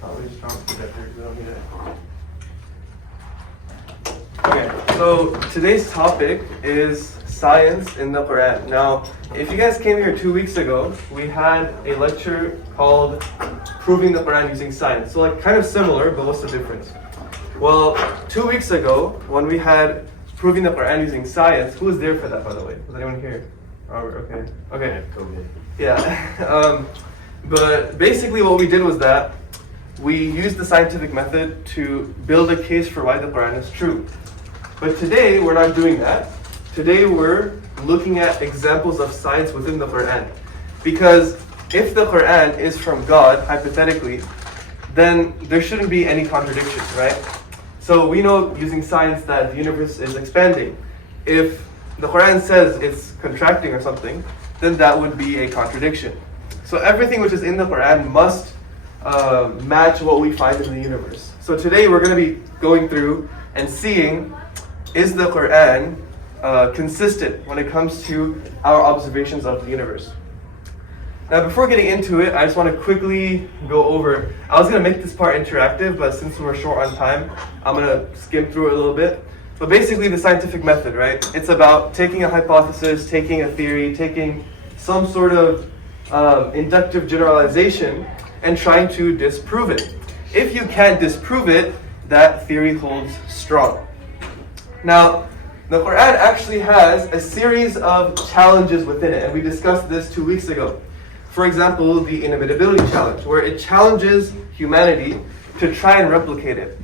Probably just don't projector because I don't need it. Okay, so today's topic is science in the Quran. Now, if you guys came here 2 weeks ago, we had a lecture called Proving the Quran Using Science. So like kind of similar, but what's the difference? Well, 2 weeks ago, when we had Proving the Quran Using Science, who was there for that, by the way? Was anyone here? Robert, okay. Yeah. But basically what we did was that we used the scientific method to build a case for why the Quran is true. But today, we're not doing that. Today, we're looking at examples of science within the Quran. Because if the Quran is from God, hypothetically, then there shouldn't be any contradiction, right? So we know using science that the universe is expanding. If the Quran says it's contracting or something, then that would be a contradiction. So everything which is in the Quran must match what we find in the universe. So today we're going to be going through and seeing, is the Quran consistent when it comes to our observations of the universe? Now before getting into it, I just want to quickly go over, I was going to make this part interactive, but since we're short on time, I'm going to skim through it a little bit. But basically the scientific method, right? It's about taking a hypothesis, taking a theory, taking some sort of inductive generalization and trying to disprove it. If you can't disprove it, that theory holds strong. Now, the Quran actually has a series of challenges within it, and we discussed this 2 weeks ago. For example, the inimitability challenge, where it challenges humanity to try and replicate it.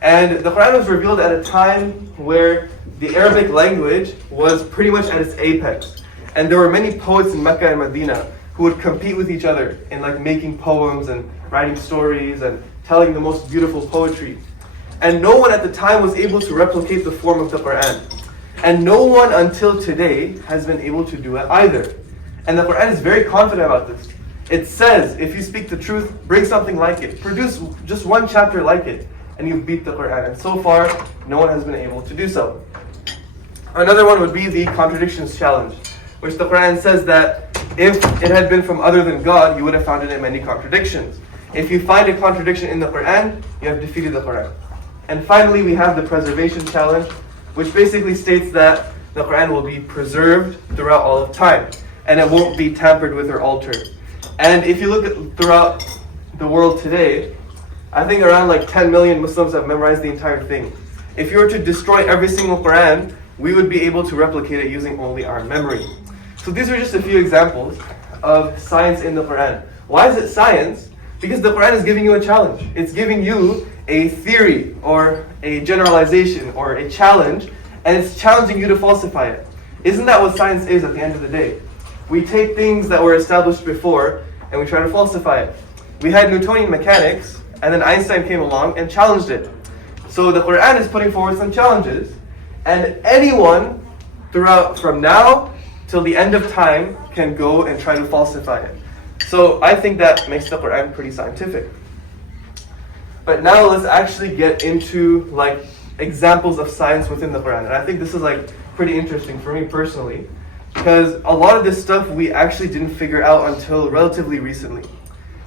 And the Quran was revealed at a time where the Arabic language was pretty much at its apex. And there were many poets in Mecca and Medina who would compete with each other in like making poems and writing stories and telling the most beautiful poetry. And no one at the time was able to replicate the form of the Quran. And no one until today has been able to do it either. And the Quran is very confident about this. It says, if you speak the truth, bring something like it. Produce just one chapter like it, and you beat the Quran. And so far, no one has been able to do so. Another one would be the contradictions challenge, which the Quran says that if it had been from other than God, you would have found in it many contradictions. If you find a contradiction in the Quran, you have defeated the Quran. And finally, we have the preservation challenge, which basically states that the Quran will be preserved throughout all of time, and it won't be tampered with or altered. And if you look at throughout the world today, I think around like 10 million Muslims have memorized the entire thing. If you were to destroy every single Quran, we would be able to replicate it using only our memory. So these are just a few examples of science in the Quran. Why is it science? Because the Quran is giving you a challenge. It's giving you a theory or a generalization or a challenge, and it's challenging you to falsify it. Isn't that what science is at the end of the day? We take things that were established before and we try to falsify it. We had Newtonian mechanics, and then Einstein came along and challenged it. So the Quran is putting forward some challenges, and anyone throughout from now till the end of time can go and try to falsify it. So I think that makes the Quran pretty scientific. But now let's actually get into like examples of science within the Quran. And I think this is like pretty interesting for me personally, because a lot of this stuff we actually didn't figure out until relatively recently.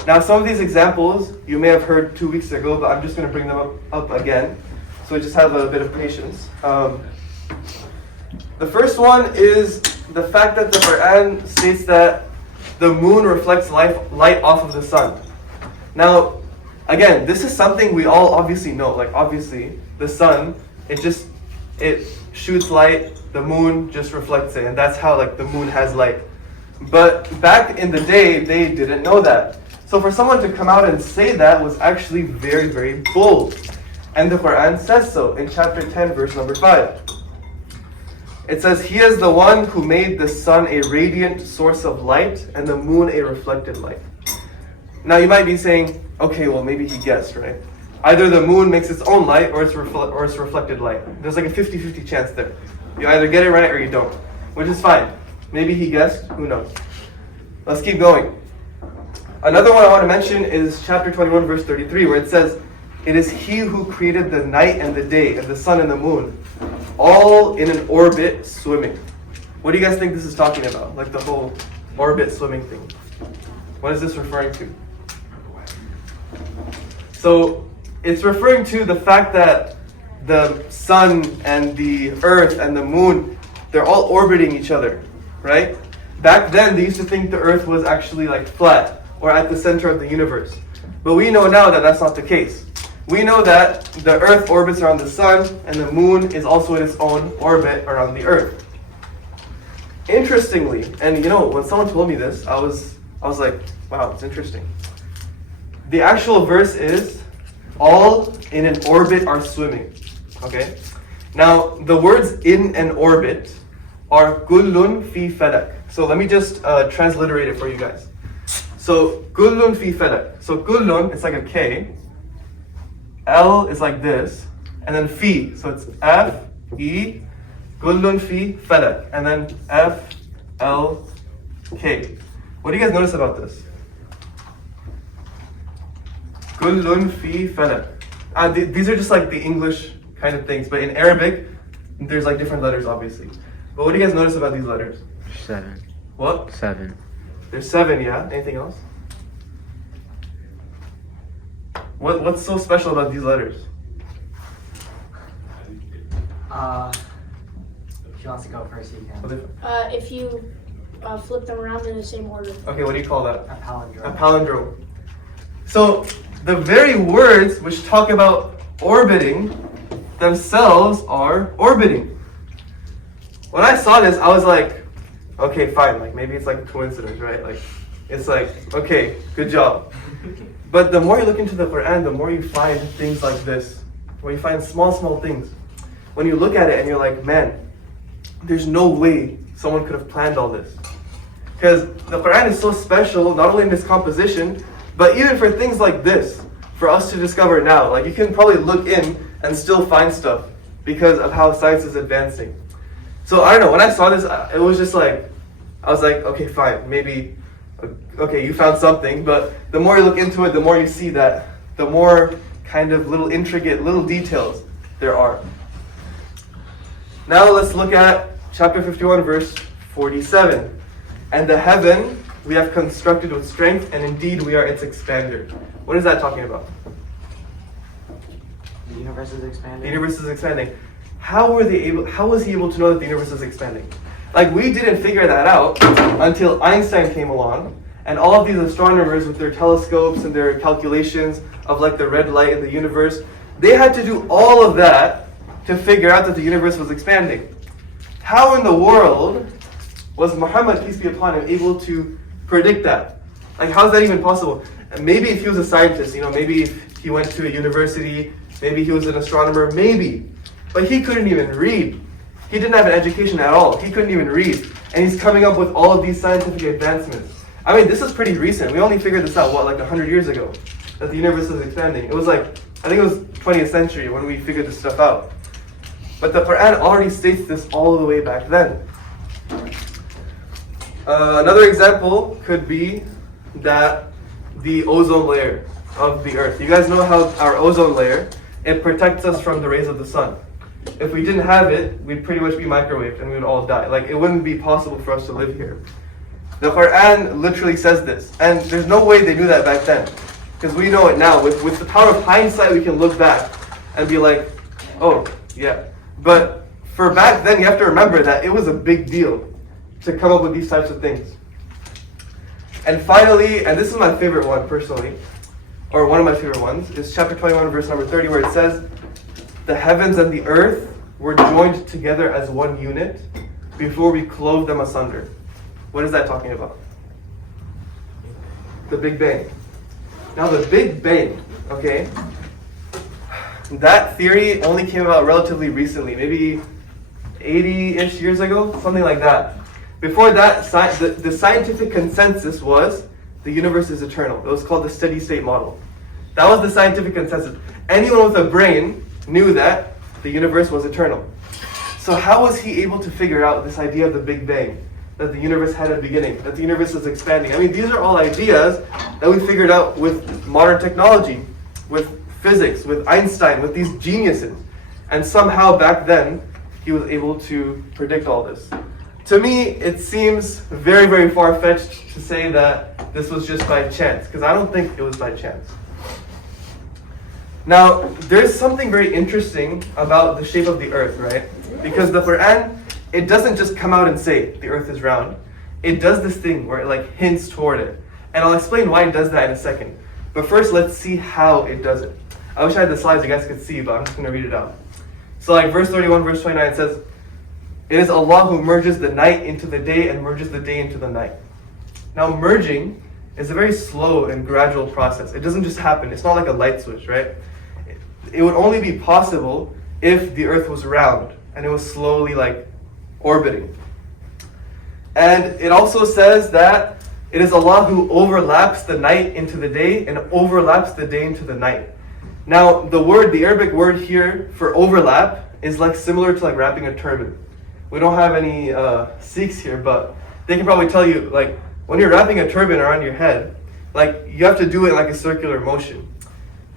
Now some of these examples you may have heard 2 weeks ago, but I'm just going to bring them up again. So just have a bit of patience. The first one is the fact that the Quran states that the moon reflects light off of the sun. Now, again, this is something we all obviously know. Like obviously, the sun, it shoots light, the moon just reflects it, and that's how like the moon has light. But back in the day, they didn't know that. So for someone to come out and say that was actually very, very bold. And the Quran says so in chapter 10, verse number 5. It says, "He is the one who made the sun a radiant source of light and the moon a reflected light." Now you might be saying, okay, well maybe he guessed, right? Either the moon makes its own light or it's reflected light. There's like a 50-50 chance there. You either get it right or you don't, which is fine. Maybe he guessed, who knows? Let's keep going. Another one I want to mention is chapter 21, verse 33, where it says, "It is he who created the night and the day and the sun and the moon, all in an orbit swimming." What do you guys think this is talking about? Like the whole orbit swimming thing. What is this referring to? So it's referring to the fact that the sun and the earth and the moon, they're all orbiting each other, right? Back then, they used to think the earth was actually like flat or at the center of the universe. But we know now that that's not the case. We know that the earth orbits around the sun and the moon is also in its own orbit around the earth. Interestingly, and when someone told me this, I was like, wow, it's interesting. The actual verse is, all in an orbit are swimming. Okay? Now, the words in an orbit are kullun fi falak. So let me just transliterate it for you guys. So, kullun fi falak. So, kullun, it's like a K. L is like this. And then fi. So it's F, E, kullun fi falak. And then F, L, K. What do you guys notice about this? Kullun fi falak. These are just like the English kind of things. But in Arabic, there's like different letters, obviously. But what do you guys notice about these letters? 7. What? 7. There's 7, yeah? Anything else? What's so special about these letters? If he wants to go first, he can. If you flip them around in the same order. Okay, what do you call that? A palindrome. A palindrome. So, the very words which talk about orbiting themselves are orbiting. When I saw this, I was like, okay, fine, like maybe it's like a coincidence, right? Like, it's like, okay, good job. But the more you look into the Quran, the more you find things like this, where you find small things. When you look at it and you're like, man, there's no way someone could have planned all this. Because the Quran is so special, not only in its composition, but even for things like this, for us to discover now. Like, you can probably look in and still find stuff because of how science is advancing. So I don't know, when I saw this, it was just like, I was like, okay, fine, maybe, okay, you found something, but the more you look into it, the more you see that, the more kind of little intricate, little details there are. Now let's look at chapter 51, verse 47. And the heaven we have constructed with strength, and indeed we are its expander. What is that talking about? The universe is expanding. The universe is expanding. How was he able to know that the universe is expanding? Like, we didn't figure that out until Einstein came along, and all of these astronomers with their telescopes and their calculations of like the red light in the universe, they had to do all of that to figure out that the universe was expanding. How in the world was Muhammad, peace be upon him, able to predict that? Like, how is that even possible? Maybe if he was a scientist, maybe if he went to a university, maybe he was an astronomer, maybe. But he couldn't even read. He didn't have an education at all. He couldn't even read. And he's coming up with all of these scientific advancements. I mean, this is pretty recent. We only figured this out, like 100 years ago, that the universe is expanding. It was like, I think it was 20th century when we figured this stuff out. But the Quran already states this all the way back then. Another example could be that the ozone layer of the earth. You guys know how our ozone layer, it protects us from the rays of the sun. If we didn't have it, we'd pretty much be microwaved and we would all die. Like, it wouldn't be possible for us to live here. The Quran literally says this. And there's no way they knew that back then. Because we know it now. With the power of hindsight, we can look back and be like, oh, yeah. But for back then, you have to remember that it was a big deal to come up with these types of things. And finally, and this is my favorite one personally, or one of my favorite ones, is chapter 21, verse number 30, where it says, the heavens and the earth were joined together as one unit before we clove them asunder. What is that talking about? The Big Bang. Now the Big Bang, okay, that theory only came about relatively recently, maybe 80-ish years ago, something like that. Before that, the scientific consensus was the universe is eternal. It was called the steady state model. That was the scientific consensus. Anyone with a brain knew that the universe was eternal. So how was he able to figure out this idea of the Big Bang? That the universe had a beginning, that the universe is expanding. I mean, these are all ideas that we figured out with modern technology, with physics, with Einstein, with these geniuses. And somehow back then, he was able to predict all this. To me, it seems very, very far-fetched to say that this was just by chance, because I don't think it was by chance. Now, there's something very interesting about the shape of the earth, right? Because the Quran, it doesn't just come out and say the earth is round. It does this thing where it like hints toward it. And I'll explain why it does that in a second. But first, let's see how it does it. I wish I had the slides you guys could see, but I'm just going to read it out. So like verse 31, verse 29 says, "It is Allah who merges the night into the day and merges the day into the night." Now merging is a very slow and gradual process. It doesn't just happen. It's not like a light switch, right? It would only be possible if the earth was round and it was slowly like orbiting. And it also says that it is Allah who overlaps the night into the day and overlaps the day into the night. Now, the Arabic word here for overlap is like similar to like wrapping a turban. We don't have any Sikhs here, but they can probably tell you, like, when you're wrapping a turban around your head, like, you have to do it like a circular motion.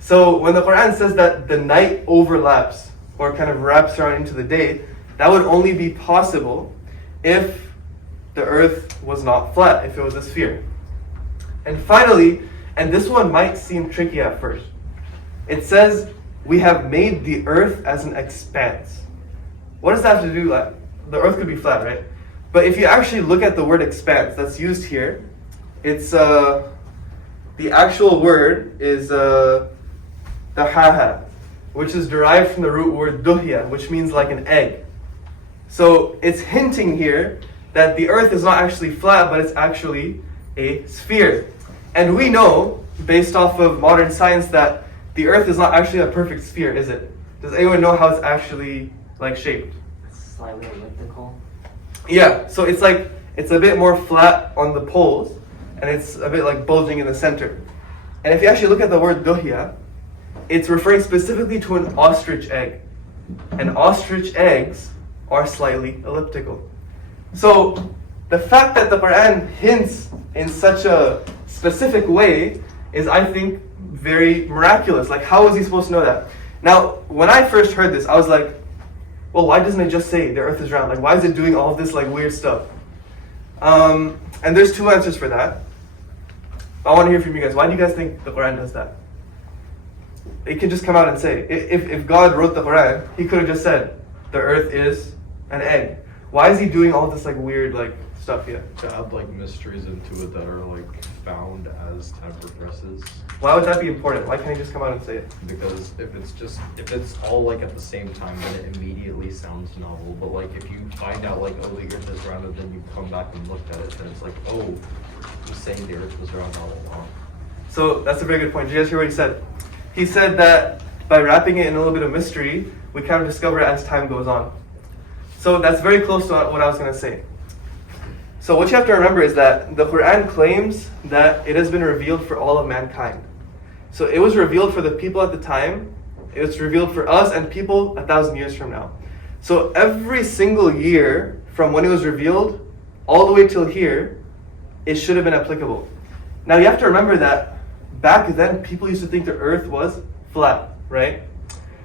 So when the Quran says that the night overlaps or kind of wraps around into the day, that would only be possible if the earth was not flat, if it was a sphere. And finally, and this one might seem tricky at first, it says, "We have made the earth as an expanse." What does that have to do? Like, the earth could be flat, right? But if you actually look at the word expanse that's used here, it's the actual word is dahaha, which is derived from the root word duhya, which means like an egg. So it's hinting here that the earth is not actually flat, but it's actually a sphere. And we know, based off of modern science, that the earth is not actually a perfect sphere, is it? Does anyone know how it's actually like shaped? It's slightly elliptical. Yeah, so it's like, it's a bit more flat on the poles, and it's a bit like bulging in the center. And if you actually look at the word duhya, it's referring specifically to an ostrich egg. And ostrich eggs are slightly elliptical. So the fact that the Quran hints in such a specific way is, I think, very miraculous. Like, how was he supposed to know that? Now, when I first heard this, I was like, well, why doesn't it just say the earth is round? Like, why is it doing all of this like weird stuff? And there's two answers for that. I want to hear from you guys. Why do you guys think the Quran does that? It can just come out and say, if God wrote the Quran, he could have just said, the earth is an egg. Why is he doing all this like weird like stuff here? To add like mysteries into it that are like found as time progresses. Why would that be important? Why can't he just come out and say it? Because if it's all like at the same time, then it immediately sounds novel. But like if you find out like, oh, the earth is round, and then you come back and look at it, then it's like, oh, he's saying the earth was round all along. So that's a very good point. Did you guys hear what he said? He said that by wrapping it in a little bit of mystery, we kind of discover it as time goes on. So that's very close to what I was going to say. So what you have to remember is that the Quran claims that it has been revealed for all of mankind. So it was revealed for the people at the time, it was revealed for us and people 1,000 years from now. So every single year from when it was revealed all the way till here, it should have been applicable. Now you have to remember that back then people used to think the earth was flat, right?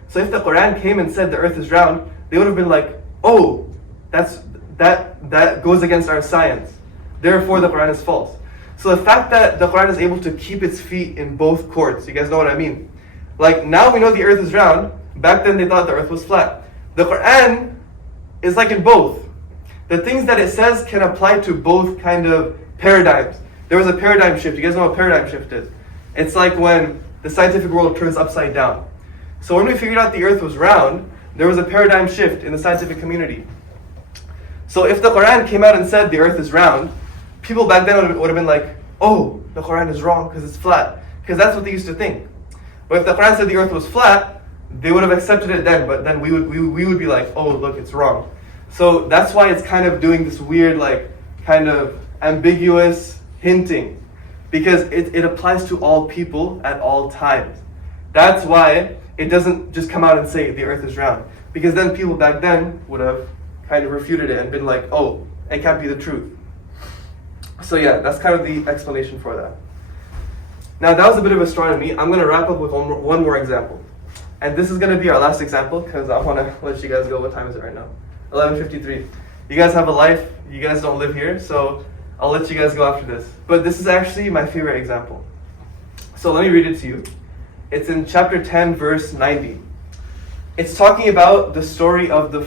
So if the Quran came and said the earth is round, they would have been like, oh, that goes against our science. Therefore, the Quran is false. So the fact that the Quran is able to keep its feet in both courts, you guys know what I mean? Like, now we know the earth is round. Back then they thought the earth was flat. The Quran is like in both. The things that it says can apply to both kind of paradigms. There was a paradigm shift. You guys know what paradigm shift is? It's like when the scientific world turns upside down. So when we figured out the earth was round, there was a paradigm shift in the scientific community. So if the Quran came out and said the earth is round, people back then would have been like, oh, the Quran is wrong because it's flat. Because that's what they used to think. But if the Quran said the earth was flat, they would have accepted it then, but then we would be like, oh, look, it's wrong. So that's why it's kind of doing this weird, like, kind of ambiguous hinting. Because it applies to all people at all times. That's why it doesn't just come out and say the earth is round. Because then people back then would have kind of refuted it and been like, oh, it can't be the truth. So yeah, that's kind of the explanation for that. Now that was a bit of astronomy. I'm going to wrap up with one more example. And this is going to be our last example because I want to let you guys go. What time is it right now? 11:53. You guys have a life. You guys don't live here, so I'll let you guys go after this. But this is actually my favorite example. So let me read it to you. It's in chapter 10, verse 90. It's talking about the story of the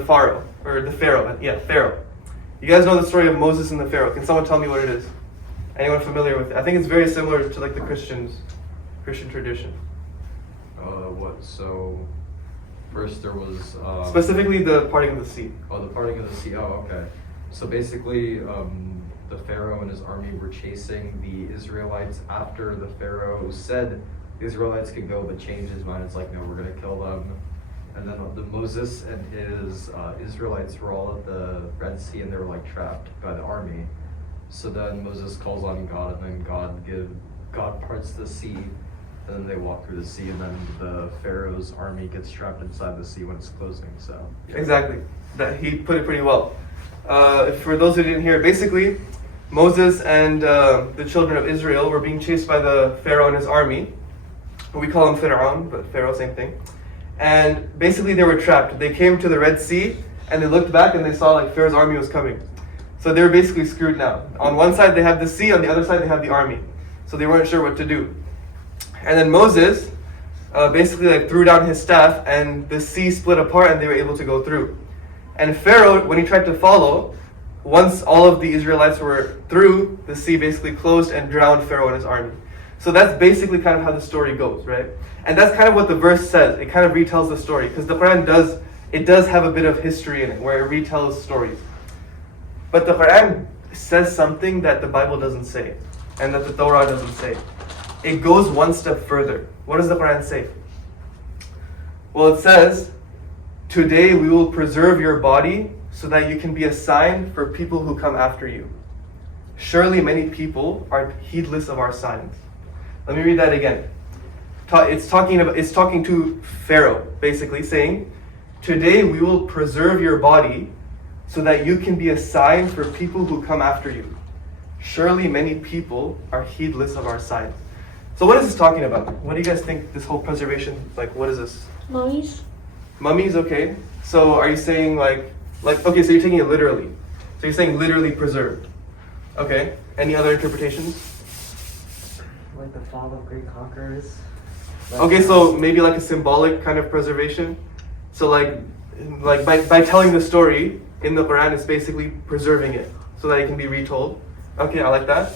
Pharaoh, or the Pharaoh. Yeah, Pharaoh. You guys know the story of Moses and the Pharaoh. Can someone tell me what it is? Anyone familiar with it? I think it's very similar to like the Christian tradition. What? So first there was Specifically the parting of the sea. the parting of the sea. Oh, okay. So basically, the Pharaoh and his army were chasing the Israelites after the Pharaoh said the Israelites could go, but changed his mind. It's like, no, we're gonna kill them. And then Moses and his Israelites were all at the Red Sea, and they were like trapped by the army. So then Moses calls on God, and then God parts the sea, and then they walk through the sea, and then the Pharaoh's army gets trapped inside the sea when it's closing. So Exactly. That he put it pretty well. For those who didn't hear, basically, Moses and the children of Israel were being chased by the Pharaoh and his army. We call him Pharaoh, but Pharaoh, same thing. And basically they were trapped. They came to the Red Sea, and they looked back and they saw like Pharaoh's army was coming. So they were basically screwed now. On one side they have the sea, on the other side they have the army. So they weren't sure what to do. And then Moses basically like threw down his staff, and the sea split apart and they were able to go through. And Pharaoh, when he tried to follow, once all of the Israelites were through, the sea basically closed and drowned Pharaoh and his army. So that's basically kind of how the story goes, right? And that's kind of what the verse says. It kind of retells the story, because the Quran does have a bit of history in it where it retells stories. But the Quran says something that the Bible doesn't say, and that the Torah doesn't say. It goes one step further. What does the Quran say? Well, it says, "Today we will preserve your body so that you can be a sign for people who come after you. Surely many people are heedless of our signs." Let me read that again. It's talking to Pharaoh, basically saying, "Today we will preserve your body so that you can be a sign for people who come after you. Surely many people are heedless of our signs." So what is this talking about? What do you guys think this whole preservation, like what is this? Mummies? Mummies, okay. So are you saying like okay, so you're taking it literally. So you're saying literally preserved. Okay. Any other interpretations? Like the fall of great conquerors. Okay, so maybe like a symbolic kind of preservation. So like by telling the story in the Quran, it's basically preserving it so that it can be retold. Okay, I like that.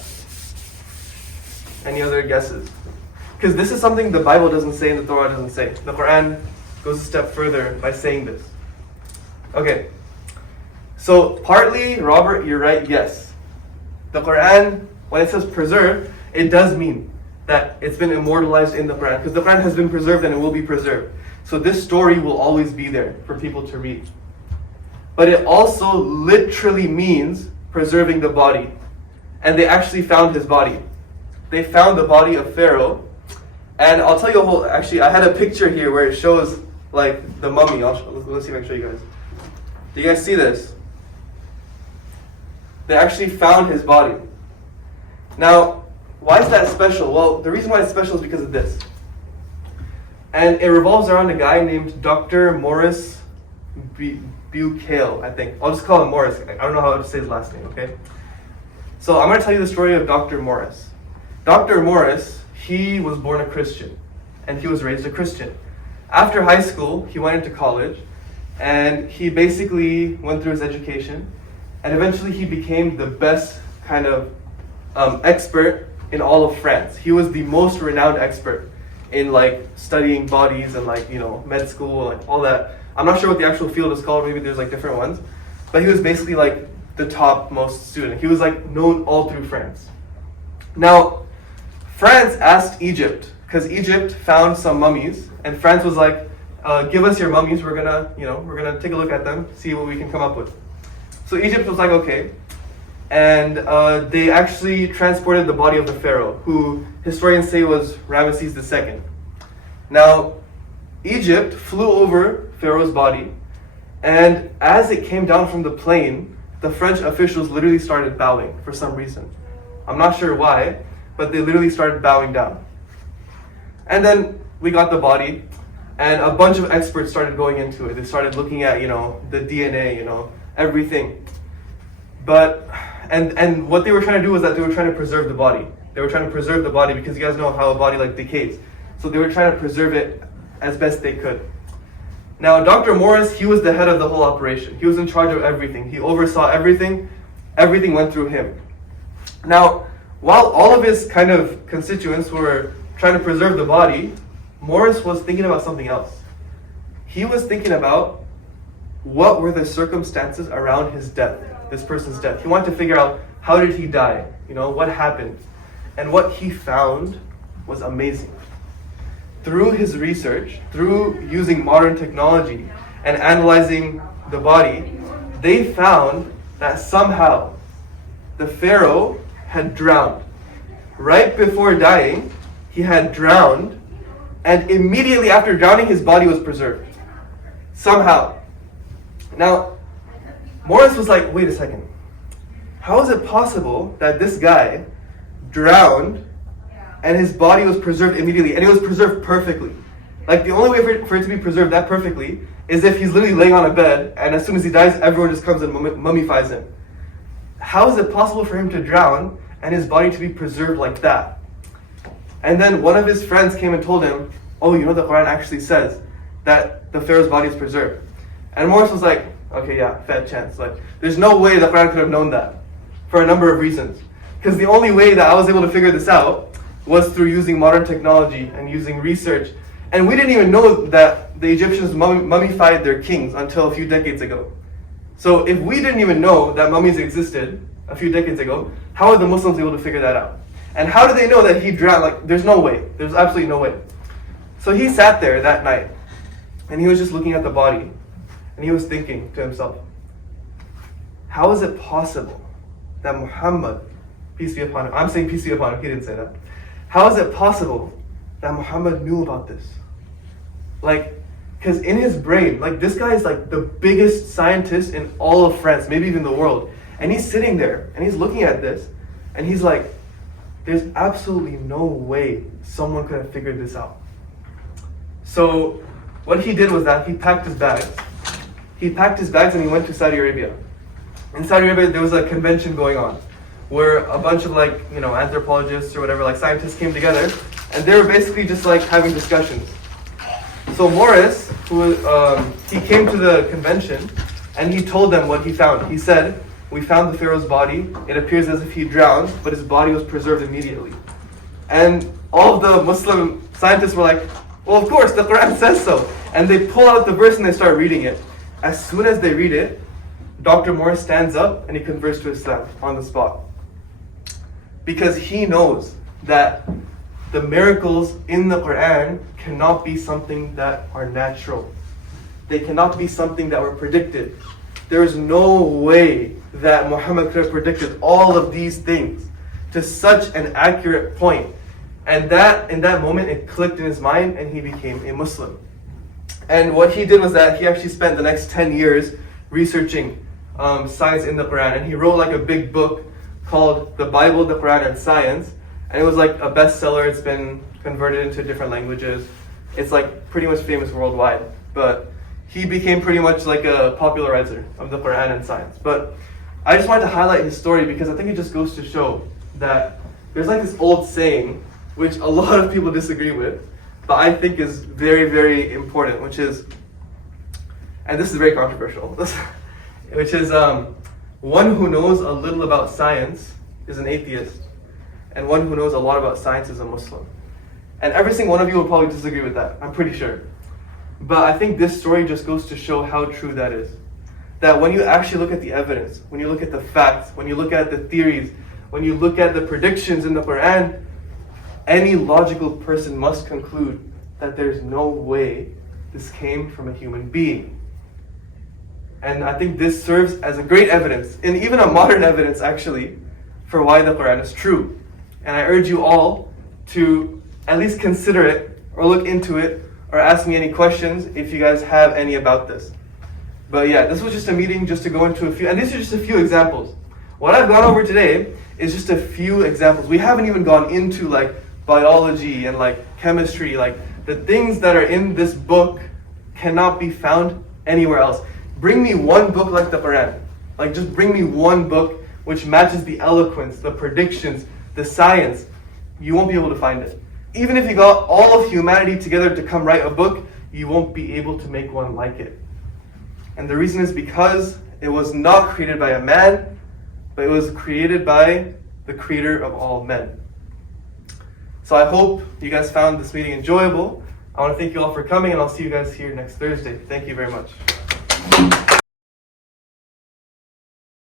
Any other guesses? Because this is something the Bible doesn't say and the Torah doesn't say. The Quran goes a step further by saying this. Okay. So partly, Robert, you're right, yes. The Quran, when it says preserve, it does mean that it's been immortalized in the Quran, because the Quran has been preserved and it will be preserved. So this story will always be there for people to read. But it also literally means preserving the body. And they actually found his body. They found the body of Pharaoh. And I'll tell you actually, I had a picture here where it shows like the mummy. Let's see if I can show you guys. Do you guys see this? They actually found his body. Now, why is that special? Well, the reason why it's special is because of this. And it revolves around a guy named Dr. Morris Bucale, I think. I'll just call him Morris. I don't know how to say his last name, okay? So I'm going to tell you the story of Dr. Morris. Dr. Morris, he was born a Christian, and he was raised a Christian. After high school, he went into college, and he basically went through his education, and eventually he became the best kind of expert in all of France. He was the most renowned expert in like studying bodies and like, you know, med school and all that. I'm not sure what the actual field is called, maybe there's like different ones, but he was basically like the top most student. He was like known all through France. Now, France asked Egypt, because Egypt found some mummies, and France was like, give us your mummies, we're gonna take a look at them, see what we can come up with. So Egypt was like, okay. And they actually transported the body of the pharaoh, who historians say was Ramesses II. Now, Egypt flew over Pharaoh's body, and as it came down from the plane, the French officials literally started bowing for some reason. I'm not sure why, but they literally started bowing down. And then we got the body, and a bunch of experts started going into it. They started looking at, the DNA, everything. But, and what they were trying to do was that they were trying to preserve the body. They were trying to preserve the body because you guys know how a body like decays. So they were trying to preserve it as best they could. Now, Dr. Morris, he was the head of the whole operation. He was in charge of everything. He oversaw everything. Everything went through him. Now, while all of his kind of constituents were trying to preserve the body, Morris was thinking about something else. He was thinking about what were the circumstances around his death, this person's death. He wanted to figure out, how did he die? What happened? And what he found was amazing. Through his research, through using modern technology and analyzing the body, they found that somehow the pharaoh had drowned. Right before dying, he had drowned, and immediately after drowning, his body was preserved. Somehow. Now, Morris was like, wait a second. How is it possible that this guy drowned and his body was preserved immediately, and it was preserved perfectly? Like, the only way for it to be preserved that perfectly is if he's literally laying on a bed, and as soon as he dies, everyone just comes and mummifies him. How is it possible for him to drown and his body to be preserved like that? And then one of his friends came and told him, oh, the Quran actually says that the pharaoh's body is preserved. And Morris was like, okay, yeah, fat chance. Like, there's no way the Quran could have known that for a number of reasons. Because the only way that I was able to figure this out was through using modern technology and using research. And we didn't even know that the Egyptians mummified their kings until a few decades ago. So if we didn't even know that mummies existed a few decades ago, how are the Muslims able to figure that out? And how do they know that he drowned? Like, there's no way. There's absolutely no way. So he sat there that night, and he was just looking at the body, and he was thinking to himself, how is it possible that Muhammad, peace be upon him, I'm saying peace be upon him, he didn't say that. How is it possible that Muhammad knew about this? Like, because in his brain, like, this guy is like the biggest scientist in all of France, maybe even the world. And he's sitting there, and he's looking at this, and he's like, there's absolutely no way someone could have figured this out. So what he did was that he packed his bags. He packed his bags and he went to Saudi Arabia. In Saudi Arabia, there was a convention going on where a bunch of anthropologists or whatever, like scientists came together, and they were basically just like having discussions. So Morris, he came to the convention and he told them what he found. He said, we found the pharaoh's body. It appears as if he drowned, but his body was preserved immediately. And all of the Muslim scientists were like, well, of course, the Quran says so. And they pull out the verse and they start reading it. As soon as they read it, Dr. Morris stands up and he converts to Islam on the spot. Because he knows that the miracles in the Quran cannot be something that are natural. They cannot be something that were predicted. There is no way that Muhammad could have predicted all of these things to such an accurate point. And that in that moment it clicked in his mind and he became a Muslim. And what he did was that he actually spent the next 10 years researching science in the Quran. And he wrote like a big book called The Bible, the Quran, and Science. And it was like a bestseller. It's been converted into different languages. It's like pretty much famous worldwide. But he became pretty much like a popularizer of the Quran and science. But I just wanted to highlight his story because I think it just goes to show that there's like this old saying, which a lot of people disagree with, but I think is very, very important, which is, and this is very controversial, which is one who knows a little about science is an atheist, and one who knows a lot about science is a Muslim. And every single one of you will probably disagree with that, I'm pretty sure. But I think this story just goes to show how true that is. That when you actually look at the evidence, when you look at the facts, when you look at the theories, when you look at the predictions in the Quran, any logical person must conclude that there's no way this came from a human being. And I think this serves as a great evidence, and even a modern evidence actually, for why the Quran is true. And I urge you all to at least consider it, or look into it, or ask me any questions if you guys have any about this. But yeah, this was just a meeting just to go into a few, and these are just a few examples. What I've gone over today is just a few examples. We haven't even gone into like biology and like chemistry, like the things that are in this book cannot be found anywhere else. Bring me one book like the Quran. Like just bring me one book which matches the eloquence, the predictions, the science. You won't be able to find it. even if you got all of humanity together to come write a book, you won't be able to make one like it. And the reason is because it was not created by a man, but it was created by the creator of all men. So I hope you guys found this meeting enjoyable. I want to thank you all for coming, and I'll see you guys here next Thursday. Thank you very much.